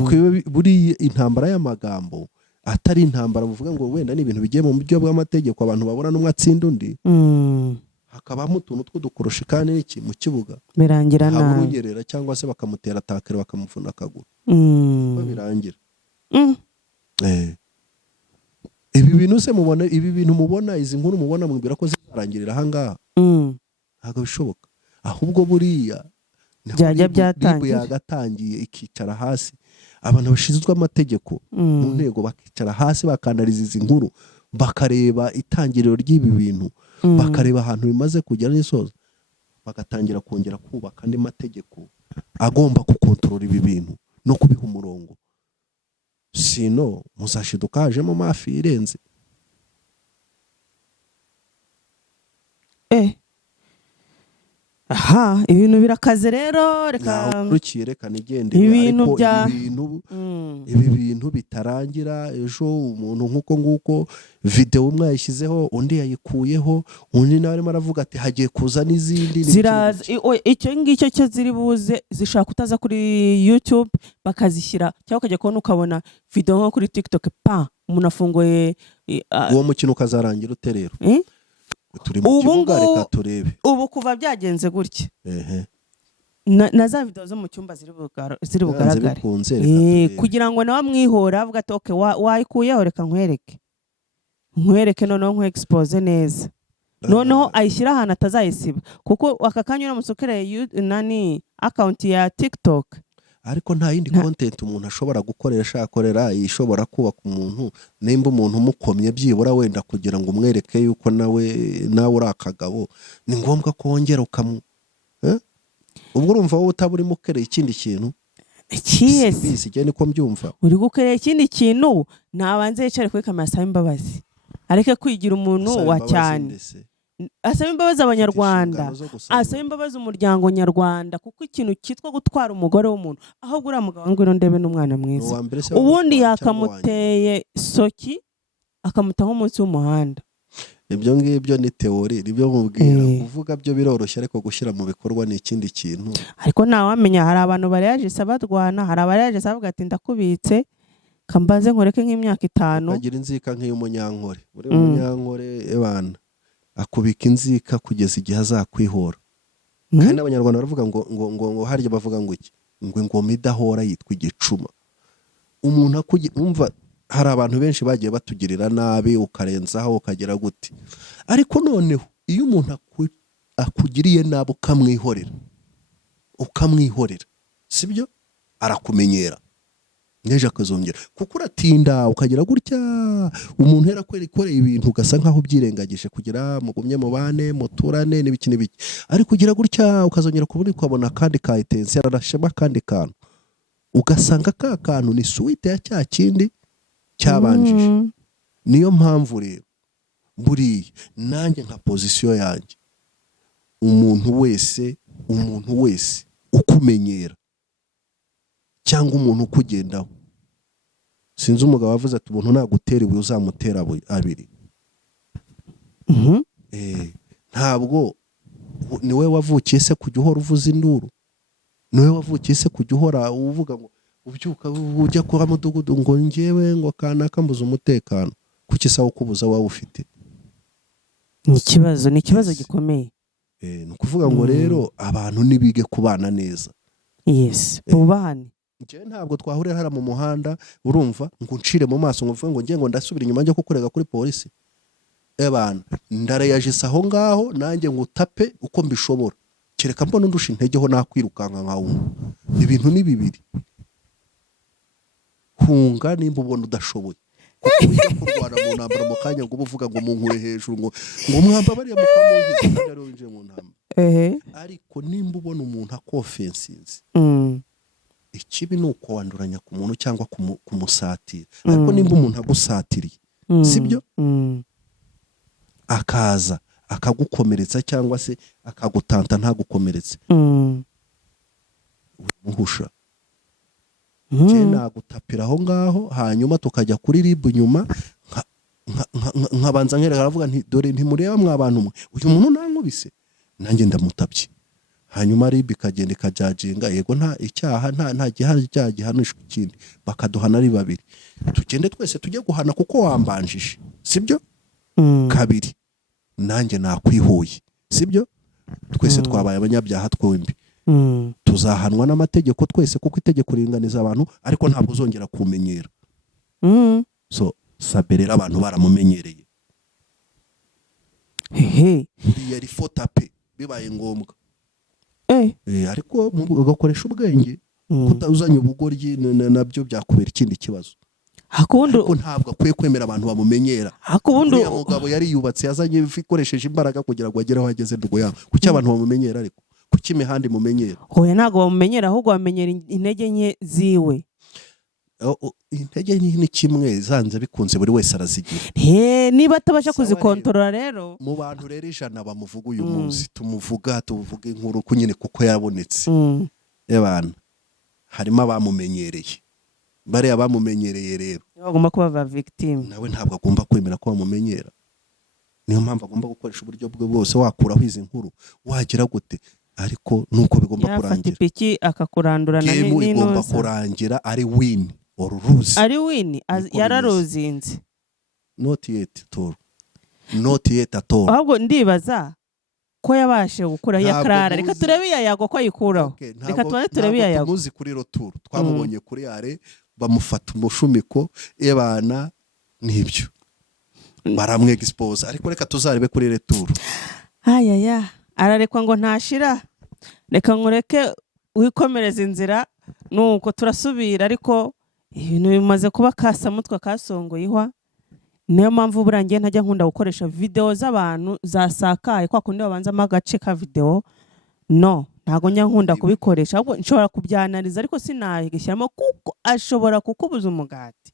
Kuko buri intambara y'amagambo atari intambara buvuga ngo wenda ni ibintu bigiye mu buryo bw'amategeko, abantu babona n'umwe atsinda undi, hakabamo utuntu tw'udukoroshi kandi n'iki mu kibuga birangira nabi, urugerera cyangwa se bakamutera takere bakamufuna akaguru, birangira. ibi bintu se mubona, ibi bintu mubona, izi nkuru mubona mwibwira ko zizarangirira ahangaha? Ntabwo bishoboka. Ahubwo buriya byajya byatangiye, yagatangiye ikicara hasi, abantu bashinzwe amategeko mu ntego bakicara hasi bakandariza izi nkuru, bakareba itangiriro ry'ibi bintu, bakareba ahantu bimaze kugera n'isoza, bagatangira kongera kubaka andi mategeko agomba gukontorora ibi bintu no kubiha umurongo. Sino muzashiduka hajemo mafi irenze. aha ibintu birakaze rero, reka reka nigendere, ibintu ariko ibi bintu bitarangira ejo umuntu nk'uko nguko video umwe yashyizeho undi yayikuyeho, undi nawe arimo aravuga ati hagiye kuza n'izindi ziraza. Icyo ngicyo cyo ziri buze zishaka kutaza kuri YouTube bakazishyira, cyangwa ukajya kubona ukabona video nko kuri TikTok umuntu afunguye uwo mukino ukazarangira ute rero? Turi mu kibuga, reka turebe. Ubu kuva byagenze gutya na za video zo mu cyumba ziri bugaragare, kugira ngo nawe mwihora avuga ati okay wayikuyeho, reka nkwereke noneho nk'expose neza, noneho ayishyira ahantu atazayisiba, kuko aka kanya uramusokereye nani account ya TikTok, ariko nta yindi content umuntu ashobora gukoresha akorera ishobora kubaka umuntu. Nimba umuntu umukomye byibura wenda kugira ngo umwereke yuko nawe uri akagabo, ni ngombwa ko wongera ubwo urumva wowe utaburimo ukereye ikindi kintu. Sije niko mbyumva. Uri gukereye ikindi kintu, nabanze yicare kuri kamera asaba imbabazi, areke kwigira umuntu wa cyane. Asaba imbabazi Abanyarwanda, asaba imbabazi umuryango nyarwanda, kuko ikintu cyitwa gutwara umugore w'umuntu, ahubwo uriya mugabo ngwino ndebe n'umwana mwiza, ubundi yakamuteye soki akamuta nk'umunsi w'umuhanda. Ibyo ngibyo ni teori, nibyo mubwira. Kuvuga byo biroroshye, ariko gushyira mu bikorwa ni ikindi kintu. Ariko ntawamenya, hari abantu barayajisa badwana, hari abarayajisa bavuga ati ndakubitse kambanze nkoreke nk'imyaka 5, agira inzika nk'iy'umunyankore. Buri munyankore ebana akubika inzika kugeza igihe azakwihora. Kandi n'Abanyarwanda baravuga ngo harya bavuga ngo iki, ngo ingoma idahora yitwa igicuma. Umuntu umva, hari abantu benshi bagiye batugirira nabi, ukarenzaho ukagera gute, ariko noneho iyo umuntu akugiriye nabi ukamwihorera, sibyo, arakumenyera neje akazongera, kuko uratinda ukagira gutya umuntu yarakwereye ibintu ugasa nkaho byirengagije, kugira mugumye mu bane muturane n'ibiki n'ibiki, ariko ugira gutya ukazongera kubona ukabona kandi ka intense yarashema kandi kantu, ugasanga ka kantu ni suite ya cya kindi cyabanjije. Niyo mpamvu rero buriya nanjye nka position yanjye, umuntu wese ukumenyera cyangwa umuntu ukugendaho, sinzi umugabo wavuze ati umuntu nagutera ibuye uzamutera abiri. Ntabwo niwe wavukiye se kujya uhora uvuza induru, niwe wavukiye se kujya uhora uvuga ngo ubyuka ujya kwa mudugudu ngo njyewe ngo kanaka mbuza umutekano, kuki sawa kubuza wawe ufite? Ni ikibazo gikomeye. Ni ukuvuga ngo rero abantu nibige kubana neza. Bubahane. Njye ntabwo twahurira hara mu muhanda urumva ngo uncire mu maso ngo mvuge ngo ngiye ngo ndasubira inyuma njye kukurega kuri polisi. Ebana ndarayajisa aho ngaho nanjye ngo utape uko mbishobora, kereka mbona ndusha integeho nakwirukanka nkawo. Ibintu ni bibiri, hunga nimba ubona udashoboye, kuko ujya kurwana mu ntambara mu kanya ngo uvuga ngo munkure hejuru ngo mwamba bariya mukamuhize kandi ari winjiye mu ntambara. Ariko nimba ubona umuntu akofensinze, ikibi ni uko wanduranya ku muntu cyangwa kumusatira. Ariko nimba umuntu agusatiriye, sibyo, akaza akagukomeretsa cyangwa se akagutanta ntagukomeretse, muhusha nagutapira aho ngaho, hanyuma tukajya kuri RIB nyuma nkabanza nkereka aravuga nti dore ntimureba mwabantu mwe uyu muntu nankubise nanjye ndamutabye, hanyuma RIB ikagenda ikajajinga, yego nta icyaha nta gihanishwa ikindi, bakaduhana ari babiri, tugende twese tujye guhana kuko wambanjije, sibyo. Kabiri nanjye nakwihuye, sibyo, twese twabaye abanyabyaha twembi, tuzahanwa n'amategeko twese kuko itegeko ringaniza abantu, ariko ntabwo uzongera kumenyera. So Sabe rero abantu baramumenyereye, hehe uriya ari fota pe bibaye ngombwa. eh Ariko ugakoresha ubwenge, kutazanye ubugoryi nabyo byakubera ikindi kibazo. hakubundi Ariko ntabwo akwiye kwemera abantu bamumenyera. Uriya mugabo yari yubatse, yazanye ikoresheje imbaraga kugira ngo agere aho ageze ndugo yabo. Kuki abantu bamumenyera ariko? Kuki imihanda imumenyera? hoya ntago bamumenyera, ahubwo bamenyera intege nke ziwe. Intege ni kimwe, zanze bikunze buri wese arazigira. Niba atabasha kuzikontorora rero, mu bantu rero 100 bamuvuga uyu munsi, tuvuga inkuru ko nyine kuko yabonetse. Y'abantu harimo abamumenyereye, bariya bamumenyereye rero bagomba kuba ba victim. nawe ntabwo agomba kwemera ko bamumenyera. Niyo mpamvu agomba gukoresha uburyo bwe bwose, wakuraho izi nkuru wagira gute, ariko nuko bigomba kurangira. Yafata ipiki akakurandurana n'inoza, igomba kurangira ari win or lose. Ari win, yararuzinze. Not yet at all. Ahubwo ndibaza ko yabashe gukura ya Clara. Reka turebe yago ko ayikuraho. Reka tubanze turebe yago. Tumuzi kuri retour, twamubonye kuri are bamufata umushumiko ebana nibyo. Baramwe expose, ariko reka tuzarebe kuri retour. Ayaya, ararekwa ngo ntashira. Reka nkureke wikomereza inzira, nuko turasubira, ariko ibintu bimaze kuba kasamutwa kasongoyihwa. Niyo mpamvu burangiye ntajya nkunda gukoresha video z'abantu zasakaye kwa kundi babanzamo agace ka video. No, ntago nya nkunda kubikoresha, ahubwo nshobora kubyanaliza, ariko sinagishyamo kuko ashobora kukubuza umugati.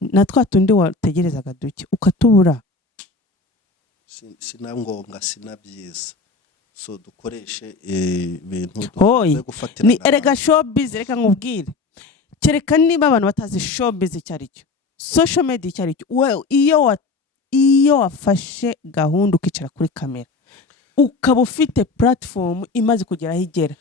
Na twa tundi wategerezaga duke ukatubura. Sinangonga, sinabyiza. So dukoreshe ibintu gufatira. Ni erega showbiz, reka nkubwire. Kereka niba abantu batazi showbiz icyaricyo. Social media icyaricyo. Iyo wafashe gahunda ukicara kuri kamera, ukaba ufite platform imaze kugera aho igera.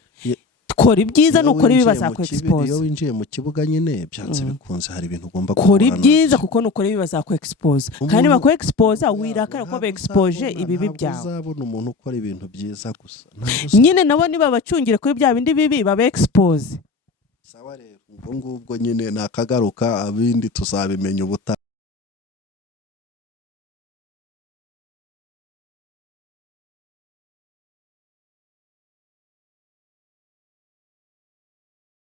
Kora ibyiza nukora ibibaza ku expose. Iyo winjiye mu kibuga nyine byanze bikunze hari ibintu ugomba gukora. Kora ibyiza kuko nukora ibibaza ku expose. Kandi bako expose wirakara ko expose ibibi byawe. Uzabona umuntu ukora ibintu byiza gusa. Nyine nabo niba bacungire kuri bya bindi bibi babe expose. Sawa rero, ubwo nyine nakagaruka, abindi tuzabimenya ubuta.